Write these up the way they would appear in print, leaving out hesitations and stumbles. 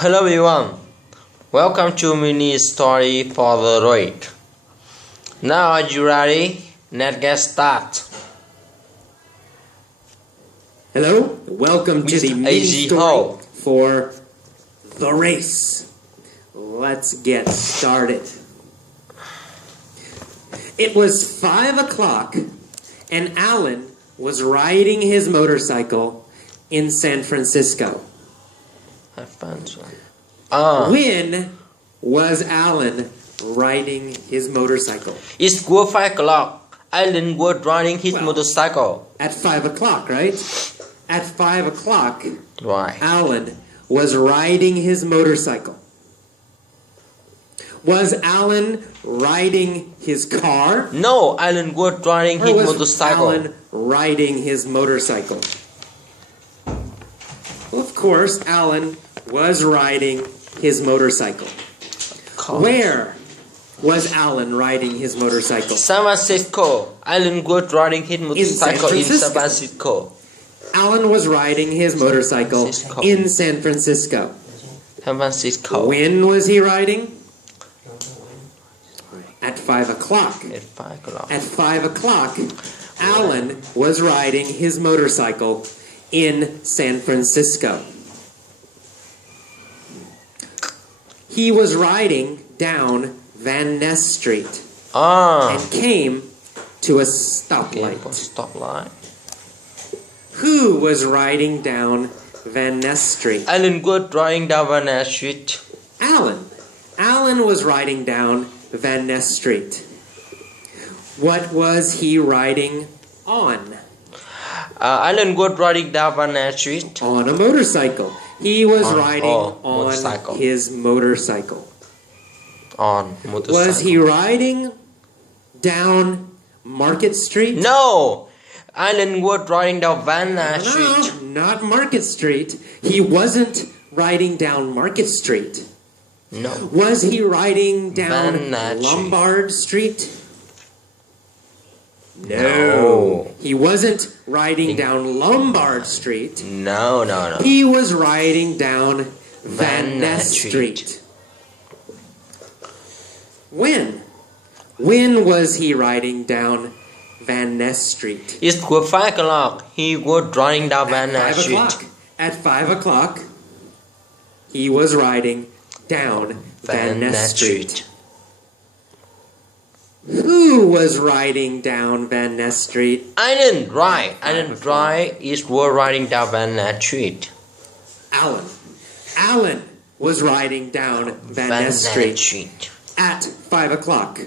Hello everyone, welcome to mini story for the road. Now are you ready? Let's get started. Hello, welcome to the mini story for the race. Let's get started. It was 5 o'clock and Alan was riding his motorcycle in San Francisco. Have fun. When was Alan riding his motorcycle? It's 5 o'clock. Alan was riding his motorcycle. At 5 o'clock, right? At 5 o'clock, Right. Alan was riding his motorcycle. Was Alan riding his car? No, Alan was riding his Or was motorcycle. Alan riding his motorcycle? Well, of course, Alan was riding his motorcycle. Where was Alan riding his motorcycle? San Francisco. Alan was riding his motorcycle in San Francisco. Francisco. Alan was riding his motorcycle in San Francisco. San Francisco. When was he riding? At 5 o'clock. At 5 o'clock. At 5 o'clock, Alan was riding his motorcycle in San Francisco. He was riding down Van Ness Street and came to a stoplight. Stoplight. Who was riding down Van Ness Street? Alan was riding down Van Ness Street. Alan. Alan was riding down Van Ness Street. What was he riding on? Alan was riding down Van Ness Street. On a motorcycle. He was riding on motorcycle. his motorcycle. On motorcycle. Was he riding down Market Street? No! Alan was riding down Van Ness Street. No, not Market Street. He wasn't riding down Market Street. No. Was he riding down Van Ness Lombard Street? No. He wasn't riding down Lombard Street. No. He was riding down Van Ness Street. When? When was he riding down Van Ness Street? It's 5 o'clock. He was riding down Van Ness At 5 Street. o'clock. At 5 o'clock, he was riding down Van Ness Street. Who was riding down Van Ness Street? Alan, right. Alan, right. Is was riding down Van Ness Street. Alan. Alan was riding down Van Ness Street at 5 o'clock.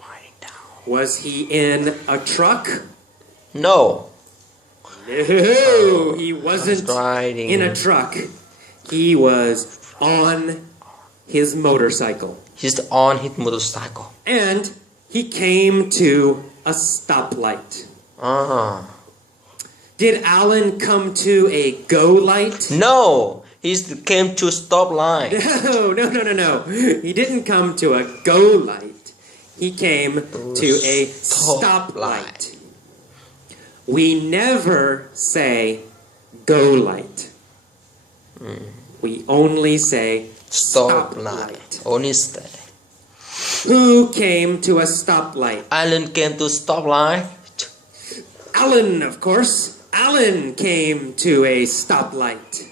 Riding down. Was he in a truck? No. No, he wasn't riding in a truck. He was on his motorcycle. He's on his motorcycle. And he came to a stoplight. Did Alan come to a go light? No. He came to stop line. No. He didn't come to a go light. He came to a stop light. We never say go light. We only say stop light. Only stay. Who came to a stoplight? Alan came to stop light. Alan, of course. Alan came to a stoplight.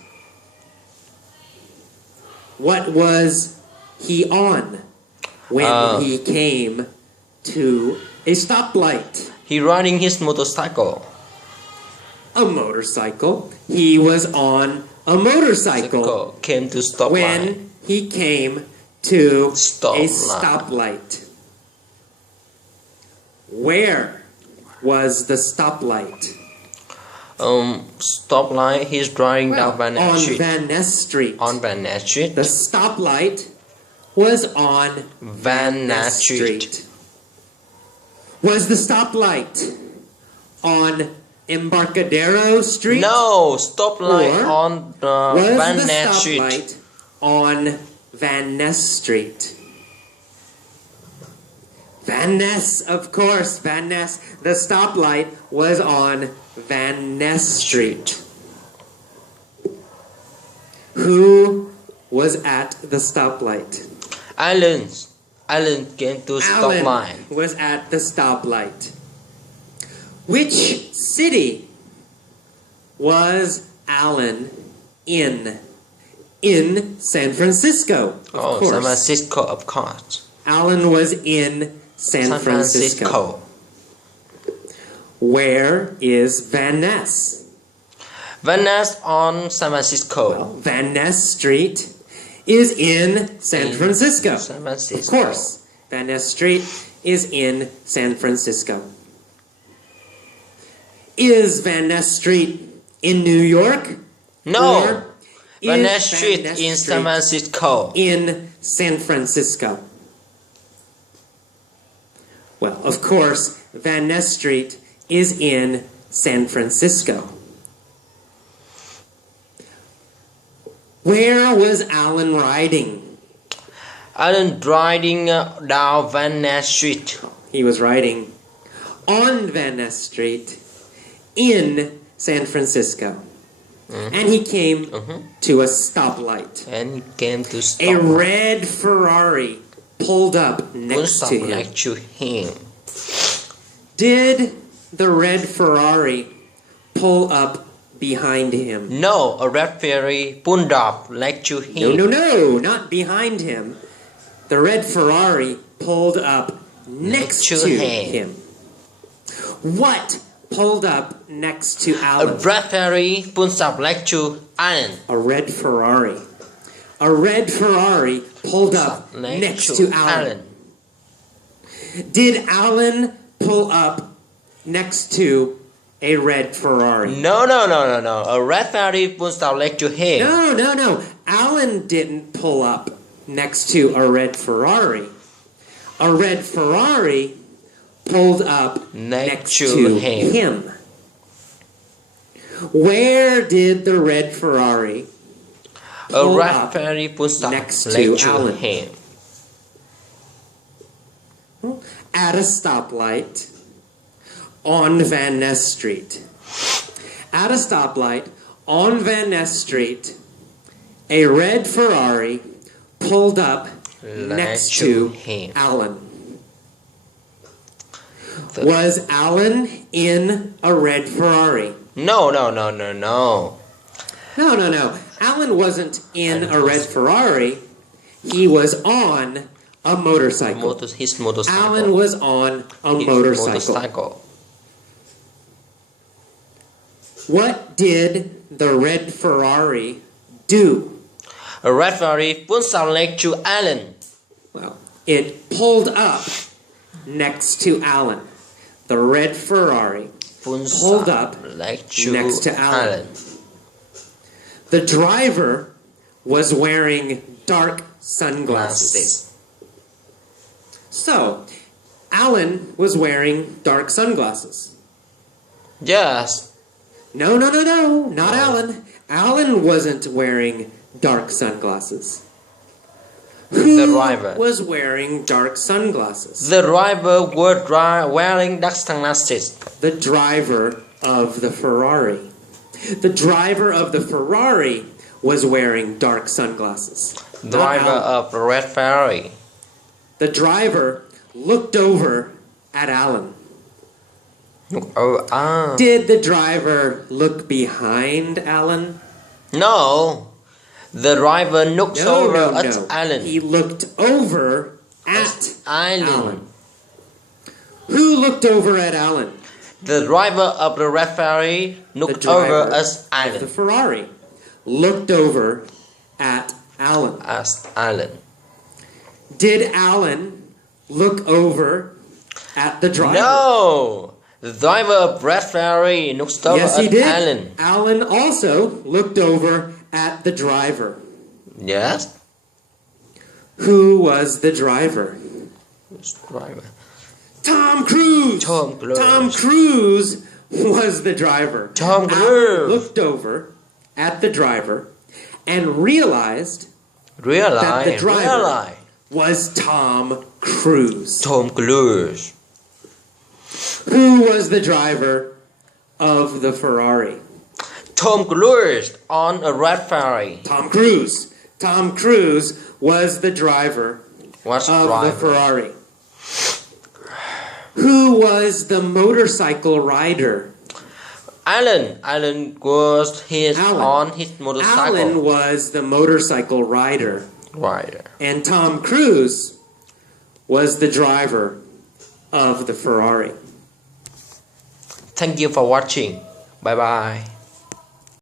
What was he on when he came to a stoplight? He riding his motorcycle. A motorcycle. He was on a motorcycle Came to stop when line. he came to a Stoplight. stoplight. Where was the stoplight? Stop line. He's driving down Van Ness on Street. Van Ness Street. On Van Ness Street. The stoplight was on Van Ness Street. Was the stoplight on Embarcadero Street? No, stop line Or on Was Van the Ness Street. stoplight on Van Ness Street? Van Ness, of course, Van Ness. The stoplight was on Van Ness Street. Who was at the stoplight? Alan came to Alan stoplight. was at the stoplight. Which city was Alan in? In San Francisco, of course. San Francisco, of course. Alan was in San Francisco. Where is Van Ness? Van Ness on San Francisco. Well, Van Ness Street is in San Francisco. San Francisco. Of course, Van Ness Street is in San Francisco. Is Van Ness Street in New York? No. Or Van is Ness Street Van Ness in San Street Francisco. in San Francisco? Well, of course, Van Ness Street is in San Francisco. Where was Alan riding? Alan riding down Van Ness Street. He was riding on Van Ness Street in San Francisco. And he came to a stoplight. And he came to stop. A red Ferrari pulled up next to him. Next to him. Did the red Ferrari pull up behind him? No, a red Ferrari pulled up next to him. No, not behind him. The red Ferrari pulled up next to him. What pulled up next to A Alan? red Ferrari pulled up next to Alan. A red Ferrari. A red Ferrari pulled up next to Alan. Did Alan pull up next to a red Ferrari? No. A red Ferrari pulled up next to him. No. Alan didn't pull up next to a red Ferrari. A red Ferrari pulled up next to him. Where did the red Ferrari pull up Ferrari pulled up next to Alan? him? At a stoplight on Van Ness Street. At a stoplight on Van Ness Street, a red Ferrari pulled up next to Alan. Was Alan in a red Ferrari? No. No. Alan wasn't in a red Ferrari. He was on a motorcycle. His motorcycle. Alan was on a motorcycle. What did the red Ferrari do? A red Ferrari pulled up next to Alan. Well, it pulled up next to Alan. The red Ferrari pulled up next to Alan. The driver was wearing dark sunglasses. So, Alan was wearing dark sunglasses. Yes. No, not Alan. Alan wasn't wearing dark sunglasses. The driver was wearing dark sunglasses. The driver was wearing dark sunglasses. The driver of the Ferrari. The driver of the Ferrari was wearing dark sunglasses. Driver of the red Ferrari. The driver looked over at Alan. Did the driver look behind Alan? No. The driver looked over at Alan. He looked over at Alan. Who looked over at Alan? The driver of the red Ferrari looked over at Alan. The Ferrari looked over at Alan. Did Alan look over at the driver? No. The driver of red Ferrari looked over at Alan. Alan also looked over at the driver. Yes. Who was the driver? Tom Cruise. Tom Cruise was the driver. Tom Cruise looked over at the driver and realized that the driver was Tom Cruise. Tom Cruise. Who was the driver of the Ferrari? Tom Cruise on a red Ferrari. Tom Cruise. Tom Cruise was the driver of the Ferrari. Who was the motorcycle rider? Alan was on his motorcycle. Alan was the motorcycle rider. And Tom Cruise was the driver of the Ferrari. Thank you for watching. Bye bye.